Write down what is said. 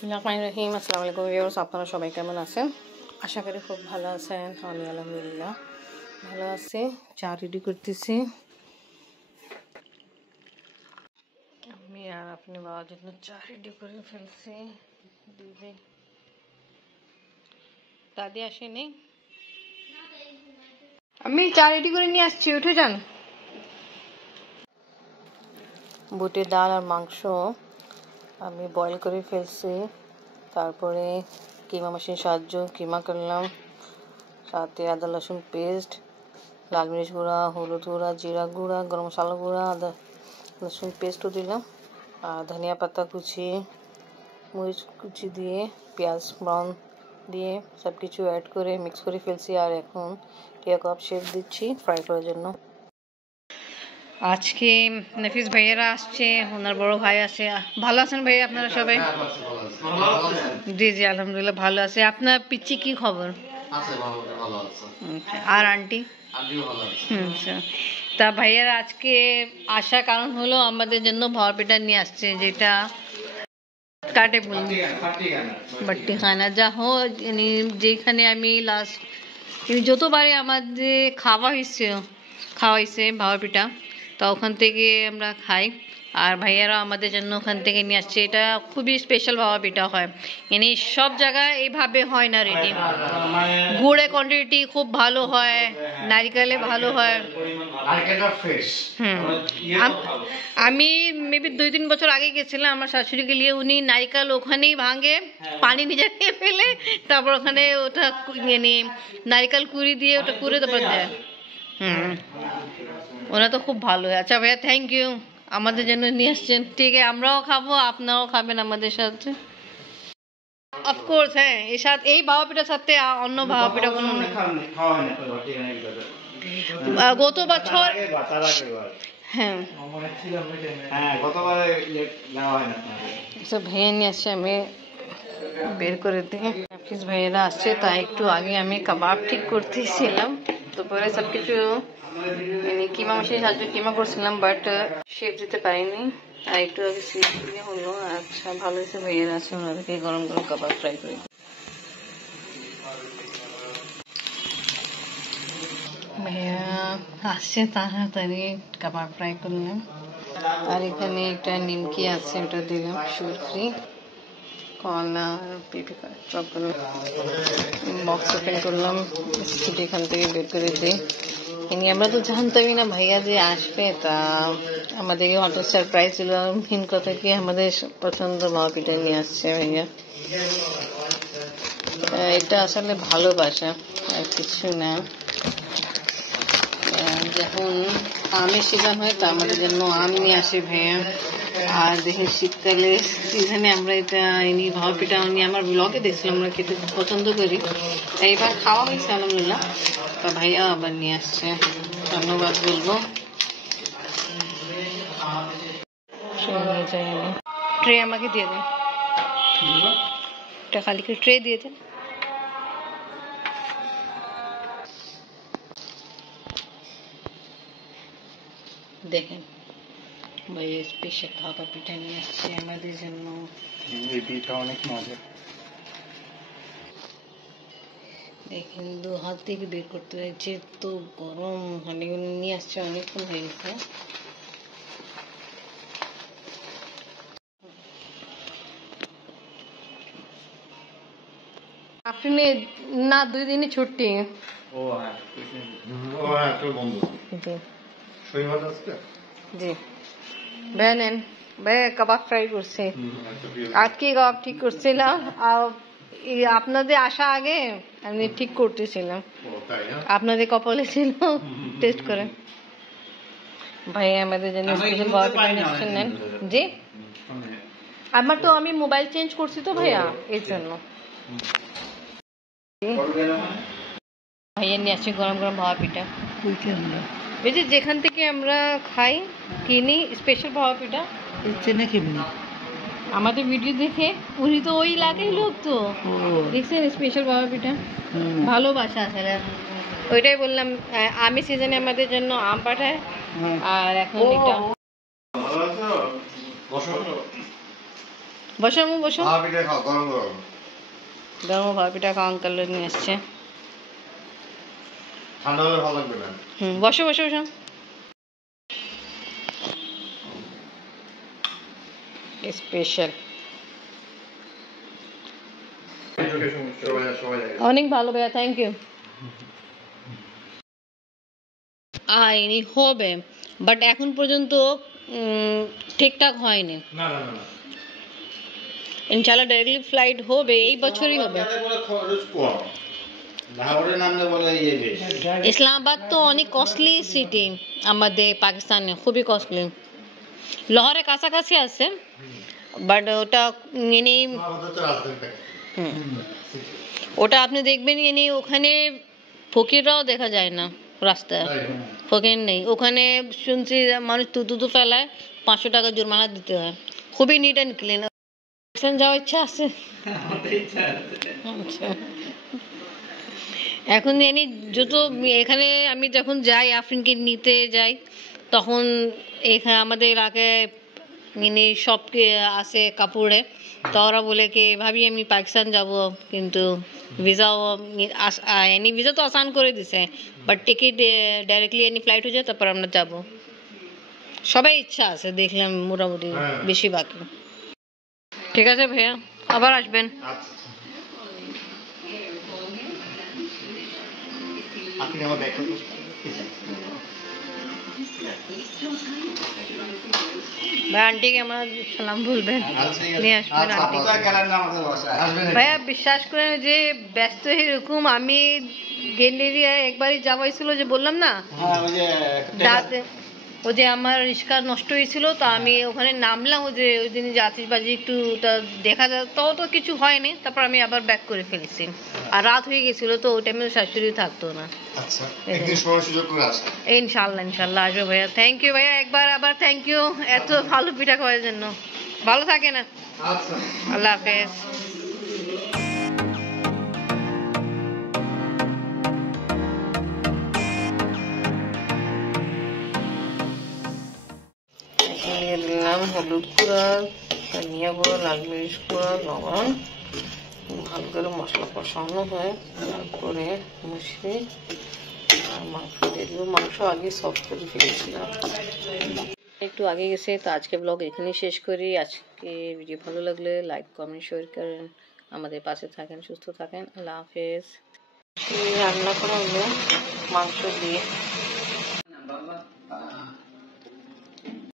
বিসমিল্লাহির আসসালামু আলাইকুম ভিউয়ার্স, আপনারা সবাই কেমন আছেন? আশা করি খুব ভালো আছেন। আমি আলহামদুলিল্লাহ ভালো আছি। চা রেডি করতেছি। আমি আর আপনি বাবার জন্য চা রেডি করে ফেলছি। দিদি দাদি আসেনি, আমি চা রেডি করে নিয়ে আসছি, উঠে যান। বুটের ডাল আর মাংস আমি বয়েল করে ফেলছি। তারপরে কিমা মেশিন সাহায্য কিমা করলাম, সাথে আদা রসুন পেস্ট, লাল মরিচ গুঁড়া, হলুদ গুঁড়া, জিরা গুঁড়া, গরম মশলা গুঁড়া, আদা রসুন পেস্টও দিলাম, আর ধনিয়া পাতা কুচি, মরিচ কুচি দিয়ে পেঁয়াজ ব্রাউন দিয়ে সব কিছু অ্যাড করে মিক্স করে ফেলছি। আর এখন টিয়া কাপ শেপ দিচ্ছি ফ্রাই করার জন্য। আজকে নাফিস ভাইয়েরা আসছে, ওনার বড় ভাই আছে। ভালো আছেন ভাই আপনারা সবাই? জি জি আলহামদুলিল্লাহ ভালো আছে। আপনার পিচ্ছি কি খবর? আর আন্টি? আচ্ছা, তা ভাইয়ারা আজকে আসার কারণ হলো আমাদের জন্য ভাওয়া পিঠা নিয়ে আসছে, যেটা কাটে বলবো বাট্টি খানা যা হো, যেখানে আমি লাস্ট যতবারে আমাদের খাওয়াইছে ভাওয়া পিঠা, তো ওখান থেকে আমরা খাই। আর ভাইয়ারা আমাদের জন্য ওখান থেকে নিয়ে আসছে। এটা খুবই স্পেশাল ভাওয়া পিঠা হয়, সব জায়গায় এইভাবে হয় না রেডি। গুড়ে কোয়ান্টিটি খুব ভালো হয়, নারিকেলে ভালো হয়। আমি মেবি 2-3 বছর আগে গেছিলাম আমার শাশুড়িকে নিয়ে, উনি নারিকেল ওখানেই ভাঙে, পানি নিজে নিয়ে ফেলে, তারপর ওখানে ওটা নারিকেল কুড়ি দিয়ে ওটা কুড়ে তারপর দেয়। ওনা তো খুব ভালো। আচ্ছা ভাইয়া, থ্যাংক ইউ আমাদের জন্য নিয়ে আসছেন। ঠিক আছে, আমরাও খাবো, আপনারাও খাবেন আমাদের সাথে। অফকোর্স, হ্যাঁ, এর সাথে এই ভাওয়া পিঠার সাথে অন্য ভাওয়া পিঠা কোনো গত বছর, হ্যাঁ ভাইয়া নিয়ে আসছে, আমি বের করে দিই। হাফিজ ভাইয়েরা আসছে, তাই একটু আগে আমি কাবাব ঠিক করতেছিলাম। দুপুরে সবকিছু কিমা মেশিনের সাহায্যে কিমা করছিলাম, বাট শেপ দিতে পারিনি, আর একটু আগে শেপ দিয়ে হলো। আচ্ছা ভালো হয়েছে, ভাইয়েরা আছে, ওনাদেরকে গরম গরম কাবাব ফ্রাই করে ভাইয়া আসছে, তাড়াতাড়ি কাবাব ফ্রাই করলাম। আর এখানে একটা নিমকি আছে, ওটা দিলাম সুগার ফ্রি। কলা পেঁপে চপ করলাম, বক্স ওপেন করলাম, স্কুটি এখান থেকে বের করে দিই। আমরা তো জানতামই না ভাইয়া যে আসবে, তা আমাদেরকে হঠাৎ সারপ্রাইজ ছিল। মেন কথা কি, আমাদের পছন্দ মাওয়া পিঠা নিয়ে আসছে ভাইয়া। এটা আসলে ভালোবাসা আর কিছু না। যখন আমের সিজন হয় তো আমাদের জন্য আম নিয়ে আসে ভাইয়া। আর দেখি শীতকালে সিজনে আমরা এটা ভাওয়া পিঠা নিয়ে আমার ব্লগে দেখছিলাম, আমরা খেতে পছন্দ করি, তাই এবার খাওয়া হয়েছে আলহামদুলিল্লাহ। তা ভাইয়া আবার নিয়ে আসছে, ধন্যবাদ বলবো। ট্রে আমাকে দিয়ে দেন, একটা খালি করে ট্রে দিয়ে দেন। দেখেন ভাইয়া স্পেশাল ভাপা পিঠা নিয়ে আসছে আমাদের জন্য। এই পিঠা অনেক মজা। দেখেন দু হাত থেকে বের করতে হয়েছে, তো গরম, মানে নিয়ে আসছে অনেকক্ষণ হয়ে গেছে। আপনি না 2 দিনই ছুটি? জি ভাইয়া নেন। ভাইয়া কাবাব ফ্রাই করছে, আজকে কাবাব ঠিক করছিলাম, আর আপনাদের আসা আগে আমি ঠিক করতেছিলাম, আপনাদের কপালে ছিল। টেস্ট করে ভাইয়া আমাদের জন্য স্পেশাল ভাওয়া পিঠা নিচ্ছেন। নেন জি, আমার তো আমি মোবাইল চেঞ্জ করছি তো ভাইয়া, এর জন্য। ভাইয়া নিয়ে আসছে গরম গরম ভাওয়া পিঠা, এই যে যেখান থেকে আমরা খাই কিনি স্পেশাল ভাওয়া পিঠা, আমাদের ভিডিও দেখে উনি তো ওই এলাকায় লোক, তো দেখছেন স্পেশাল ভাওয়া পিঠা। ভালোবাসা আসলে, ওইটাই বললাম। আমি সিজনে আমাদের জন্য আম পাঠায়, আর এখন এটা বসো বসো। ভাপা পিঠা খাও গরম গরম। গরম ভাপা পিঠা খাওয়া আঙ্কেল নিয়ে এসছে। ঠান্ডা হলে ভালো লাগবে না। বসো বসো বসো। স্পেশাল। অনেক ভালো ভাইয়া, থ্যাংক ইউ। আইনি হবে, বাট এখন পর্যন্ত ঠিকঠাক হয়নি। না না না, ইনশাআল্লাহ ডাইরেক্টলি ফ্লাইট হবে, এই বছরই হবে। ইসলামাবাদ তো অনেক কস্টলি সিটি আমাদের পাকিস্তানে, খুবই কস্টলি। লাহোরের কাছাকাছি আছে, বাট ওটা ওটা আপনি দেখবেন ওখানে ফকিররাও দেখা যায় না রাস্তায়, ফকির নেই ওখানে। শুনছি মানুষ তুতু ফেলায়, 500 টাকা জরিমানা দিতে হয়। খুবই নিট অ্যান্ড ক্লিন। যাওয়ার ইচ্ছা আছে এখন যত এখানে আমি যখন যাই আফরিনকে নিতে যাই, তখন এখানে আমাদের এলাকায় সব আছে কাপড়ে। তো ওরা বলে কি ভাবি আমি পাকিস্তান যাব, কিন্তু ভিসা তো আসান করে দিছে, বাট টিকিট ডাইরেক্টলি ফ্লাইট হয়ে যায়, তারপর আমরা যাব। সবাই ইচ্ছা আছে দেখলাম মোটামুটি বেশি বাকি। ঠিক আছে ভাইয়া, আবার আসবেন। ভাই আন্টিকে আমার সালাম বলবেন, নিয়ে আসবেন আন্টি। ভাইয়া বিশ্বাস করেন যে ব্যস্ত এরকম, আমি গ্যালেরিয়া একবারই যাওয়া হয়েছিল, যে বললাম না ও যে আমার রিক্সা নষ্ট হয়েছিল, তো আমি ওখানে নামলাম, ওই দিন যে আতিশবাজি একটু দেখা যায়, তো কিছু হয়নি। তারপর আমি আবার ব্যাক করে ফেলছি, আর রাত হয়ে গেছিল, তো ওই টাইমে শাশুড়ি থাকতো না। ইনশাল্লাহ ইনশাল্লাহ আসবে ভাইয়া। থ্যাংক ইউ ভাইয়া, একবার আবার থ্যাংক ইউ এত ভালো পিঠা খাওয়ার জন্য। ভালো থাকে না, আল্লাহ হাফেজ। দিলাম হলুদ গুঁড়া, ধনিয়া গুঁড়া, লাল মরিচ গুঁড়া, লবণ, ভালো করে মশলা কষানো হয়। তারপরে মুসি আর মাংস দিয়ে দিব। মাংস আগে সফট করে ফেলেছিলাম, একটু আগে গেছে। তো আজকে ব্লগ এখানেই শেষ করি। আজকে ভিডিও ভালো লাগলে লাইক কমেন্ট শেয়ার করেন, আমাদের পাশে থাকেন, সুস্থ থাকেন। আল্লাহ হাফেজ। রান্না করা হলো মাংস দিয়ে।